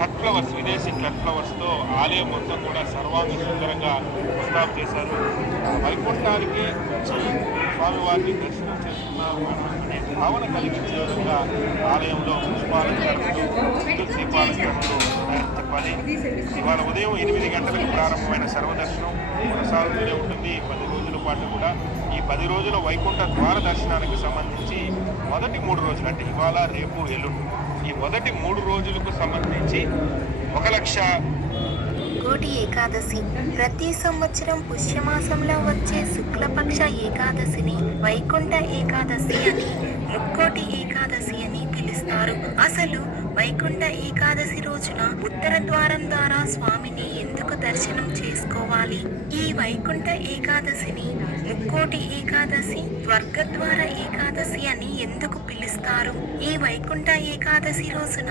Cut flowers, విదేశీ cut ఫ్లవర్స్తో ఆలయం మొత్తం కూడా సర్వాంగ సుందరంగా ముస్తాబు చేశారు. వైకుంఠానికి వచ్చి స్వామివారిని దర్శనం చేసుకున్నారు అనే భావన కలిగించే విధంగా ఆలయంలో పుష్పాలంకరణలు, విద్యుత్ దీపాలంకరణలు చెప్పాలి. ఇవాళ ఉదయం 8 గంటలకు ప్రారంభమైన సర్వదర్శనం కొనసాగుతూనే ఉంటుంది 10 రోజుల పాటు కూడా. ఈ 10 రోజుల వైకుంఠ ద్వార దర్శనానికి సంబంధించి మొదటి 3 రోజులు అంటే ఇవాళ, రేపు, ఎల్లుండి, ఈ మొదటి 3 రోజులకు సంబంధించి 1,00,000 ముక్కోటి ఏకాదశి ప్రతి సంవత్సరం పుష్యమాసంలో వచ్చే శుక్లపక్ష ఏకాదశిని వైకుంఠ ఏకాదశి అని, ముక్కోటి ఏకాదశి అని పిలుస్తారు. అసలు వైకుంఠ ఏకాదశి రోజున ఉత్తర ద్వారం ద్వారా స్వామిని ఎందుకు దర్శనం చేసుకోవాలి? ఈ వైకుంఠ ఏకాదశిని ముక్కోటి ఏకాదశి, స్వర్గద్వార ఏకాదశి అని ఎందుకు పిలుస్తారు? ఈ వైకుంఠ ఏకాదశి రోజున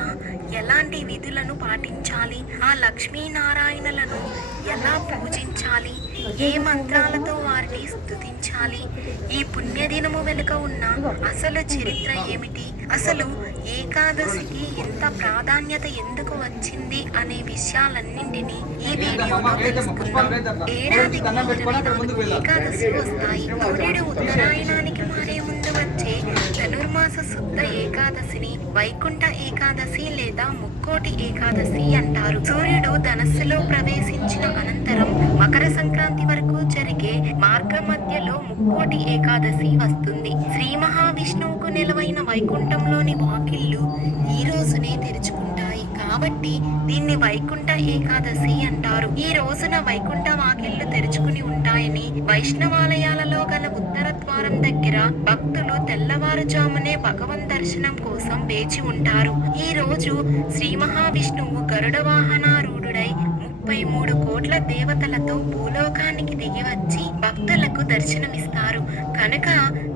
ఎలాంటి విధులను పాటించాలి? ఆ లక్ష్మీనారాయణలను ఎలా పూజించాలి? ఏ మంత్రాలతో వారిని స్తుతించాలి? ఈ పుణ్యదినము వెనుక ఉన్న అసలు చరిత్ర ఏమిటి? అసలు ఏకాదశికి ఇంత ప్రాధాన్యత ఎందుకు వచ్చింది అనే విషయాలన్నింటినీ ఈ వీడియోలో తెలుసుకుందాం. ఏడాదికి 24 ఏకాదశి వస్తాయి. సూర్యుడు ఉత్తరాయణానికి మారే ముందు వచ్చే ధనుర్మాస శుద్ధ ఏకాదశిని వైకుంఠ ఏకాదశి లేదా ముక్కోటి ఏకాదశి అంటారు. సూర్యుడు ధనస్సులో ప్రవేశించిన అనంతరం మకర సంక్రాంతి వరకు జరిగే మార్గ మధ్యలో ముక్కోటి ఏకాదశి వస్తుంది. శ్రీ మహావిష్ణువుకు నెలవైన వైకుంఠంలోని వాకిళ్లు ఈ రోజునే తెరుచుకుంటాయి కాబట్టి దీన్ని వైకుంఠ ఏకాదశి అంటారు. ఈ రోజున వైకుంఠ వాకిళ్లు తెరుచుకుని ఉంటాయని వైష్ణవాలయాలలో గల ఉత్తర ద్వారం దగ్గర భక్తులు తెల్లవారుజామునే భగవన్ దర్శనం కోసం వేచి ఉంటారు. ఈ రోజు శ్రీ మహావిష్ణువు గరుడ వాహనారూఢుడై 33 కోట్ల దేవతలతో భూలోకానికి దిగి వచ్చి భక్తులకు దర్శనమిస్తారు కనుక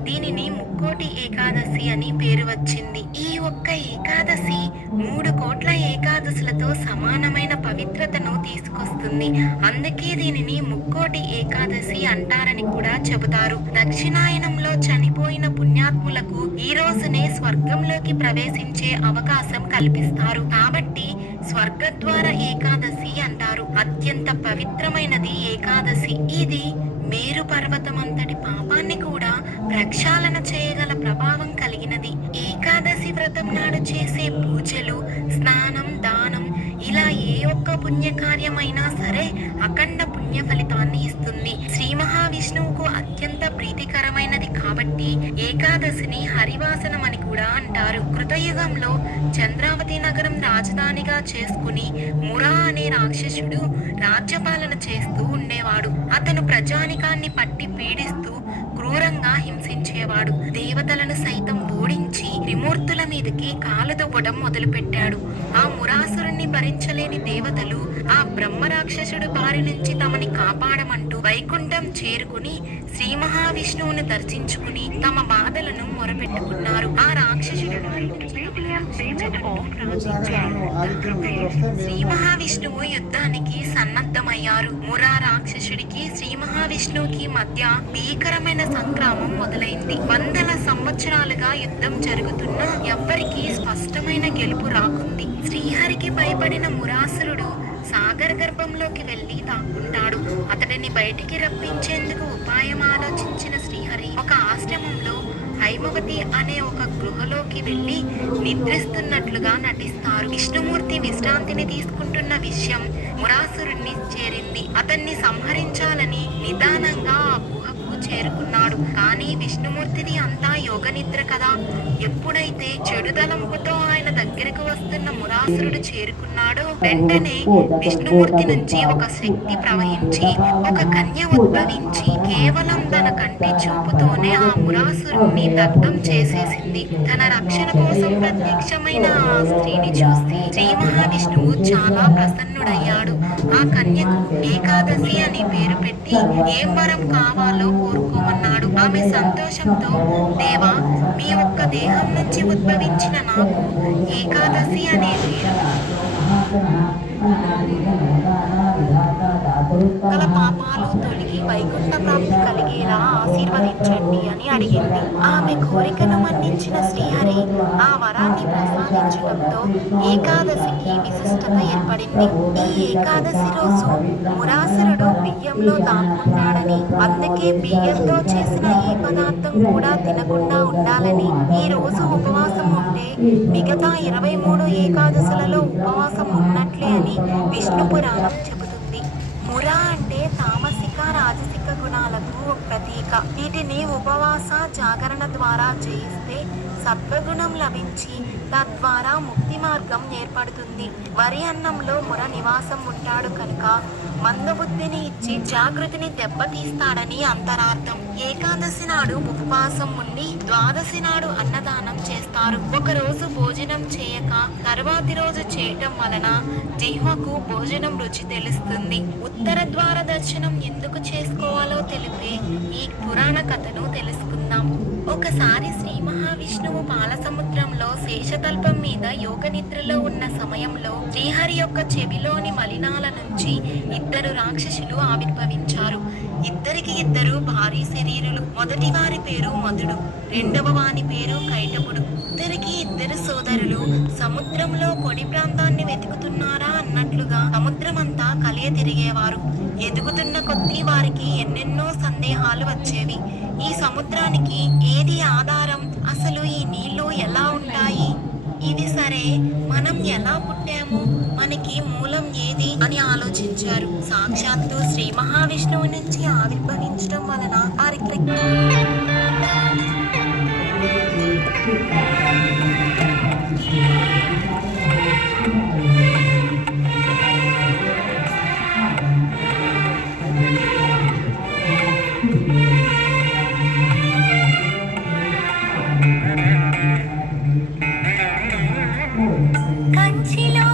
దీనిని ముక్కోటి ఏకాదశి అని పేరు వచ్చింది. ఈ ఒక్క ఏకాదశి 3 కోట్ల ఏకాదశులతో సమానమైన పవిత్రతను తీసుకొస్తుంది. అందుకే దీనిని ముక్కోటి ఏకాదశి అంటారని కూడా చెబుతారు. దక్షిణాయనంలో చనిపోయిన పుణ్యాత్ములకు ఈ రోజునే స్వర్గంలోకి ప్రవేశించే అవకాశం కల్పిస్తారు కాబట్టి స్వర్గద్వార ఏకాదశి అంటారు. అత్యంత పవిత్రమైనది ఏకాదశి. ఇది మేరు పర్వతమంతటి పాపాన్ని కూడా ప్రక్షాళన చేయగల ప్రభావం కలిగినది. ఏకాదశి వ్రతం నాడు చేసే పూజలు, స్నానం, దానం ఇలా ఏ ఒక్క పుణ్యకార్యమైనా సరే అఖండ పుణ్య ఫలితాన్ని ఇస్తుంది. శ్రీ మహావిష్ణువుకు అత్యంత ప్రీతికరమైనది కాబట్టి ఏకాదశిని హరివాసనం అని కూడా అంటారు. కృతయుగంలో చంద్రావతి నగరం రాజధానిగా చేసుకుని మురా అనే రాక్షసుడు రాజ్యపాలన చేస్తూ ఉండేవాడు. అతను ప్రజానికాన్ని పట్టి పీడిస్తూ క్రూరంగా హింసించేవాడు. దేవతలను సైతం ఓడించి త్రిమూర్తుల మీదకి కాలు దువ్వడం మొదలుపెట్టాడు. ఆ మురాసురుణ్ణి భరించలేని దేవతలు ఆ బ్రహ్మ రాక్షసుడు బారి నుంచి తమని కాపాడమంటూ వైకుంఠం చేరుకుని శ్రీ మహావిష్ణువును దర్శించుకుని తమ బాధలను మొరపెట్టుకున్నారు. ఆ రాక్షసుడు శ్రీ మహావిష్ణువు యుద్ధానికి సన్నద్ధమయ్యారు. మురా రాక్షసుడికి శ్రీ మహావిష్ణువుకి మధ్య భీకరమైన సంగ్రామం మొదలైంది. వందల సంవత్సరాలుగా యుద్ధం జరుగుతున్నా ఎవ్వరికీ స్పష్టమైన గెలుపు రాకుంది. శ్రీహరికి భయపడిన మురాసురుడు సాగర గర్భంలోకి వెళ్లి దాక్కుంటాడు. అతడిని బయటికి రప్పించేందుకు ఉపాయం ఆలోచించిన శ్రీహరి ఒక ఆశ్రమంలో హైమవతి అనే ఒక గృహలోకి వెళ్లి నిద్రిస్తున్నట్లుగా నటిస్తారు. విష్ణుమూర్తి విశ్రాంతిని తీసుకుంటున్న విషయం మురాసురుణ్ణి చేరింది. అతన్ని సంహరించాలని నిదానంగా ఆ గుహకు చేరుకున్నాడు. కానీ విష్ణుమూర్తిది అంతా యోగ నిద్ర కదా. ఎప్పుడైతే చెడు తలంపుతో ఆయన దగ్గరకు వస్తున్న మురాసురుడు చేరుకున్నాడో వెంటనే విష్ణుమూర్తి నుంచి ఒక శక్తి ప్రవహించి ఒక కన్య ఉద్భవించి కేవలం తన కంటి చూపుతోనే ఆ మురాసురుణ్ణి దగ్ధం చేసేసింది. తన రక్షణ కోసం ప్రత్యక్షమైన ఆ స్త్రీని చూసి శ్రీ మహావిష్ణువు చాలా ప్రసన్నుడయ్యాడు. ఆ కన్యకు ఏకాదశి అని పేరు పెట్టి ఏం వరం కావాలో కోరుకోమన్నాడు. ఆమె సంతోషంతో, దేవా, మీ ఒక్క దేహం నుంచి ఉద్భవించిన నాకు ఏకాదశి అనే పేరు గల పాపాలు తొలగి వైకుంఠ ప్రాప్తి కలిగేలా ఆశీర్వదించండి అని అడిగింది. ఆమె కోరికను మన్నించిన శ్రీహరి ఆ వరాన్ని ప్రసాదించడంతో ఏకాదశికి విశిష్టత ఏర్పడింది. ఈ ఏకాదశి రోజు మురాసురుడు బియ్యంలో దాక్కుంటాడని, అందుకే బియ్యంతో చేసిన ఏ పదార్థం కూడా తినకుండా ఉండాలని, ఈ రోజు ఉపవాసం ఉంటే మిగతా 23 ఏకాదశులలో ఉపవాసం ఉన్నట్లే అని విష్ణు పురాణం చెబుతుంది. మురా అంటే తామసిక రాజసిక గుణాలకు ఒక ప్రతీక. వీటిని ఉపవాస జాగరణ ద్వారా జయిస్తే సత్వగుణం లభించి తద్వారా ముక్తి మార్గం ఏర్పడుతుంది. వరి అన్నంలో ముర నివాసం ఉంటాడు కనుక మందబుద్ధిని ఇచ్చి జాగృతిని దెబ్బతీస్తాడని అంతరార్థం. ఏకాదశి నాడు ఉపవాసం ఉండి ద్వాదశి నాడు అన్నదానం చేస్తారు. ఒకరోజు భోజనం చేయక తర్వాతి రోజు చేయటం వలన జిహ్వకు భోజనం రుచి తెలుస్తుంది. ఉత్తర ద్వార దర్శనం ఎందుకు చేసుకోవాలో తెలిపే ఈ పురాణ కథను తెలుసుకుందాం. ఒకసారి శ్రీ మహావిష్ణువు పాలసముద్రంలో శేషతల్పం మీద యోగ నిద్రలో ఉన్న సమయంలో శ్రీహరి యొక్క చెవిలోని మలినాల నుంచి 2 రాక్షసులు ఆవిర్భవించారు. ఇద్దరు భారీ శరీరులు. మొదటి వారి పేరు మధుడు, రెండవ వాని పేరు కైటపుడు. ఇద్దరికి 2 సోదరులు. సముద్రంలో పొడి ప్రాంతాన్ని వెతుకుతున్నారా అన్నట్లుగా సముద్రమంతా కలియ తిరిగేవారు. ఎదుగుతున్న కొద్దీ వారికి ఎన్నెన్నో సందేహాలు వచ్చేవి. ఈ సముద్రానికి ఏది ఆధారం? అసలు ఈ నీళ్లు ఎలా ఉంటాయి? ఇది సరే, మనం ఎలా పుట్టాము? మనకి మూలం ఏది అని ఆలోచించారు. సాక్షాత్తు శ్రీ మహావిష్ణువు నుంచి ఆవిర్భవించడం వలన వారికి కంచిలో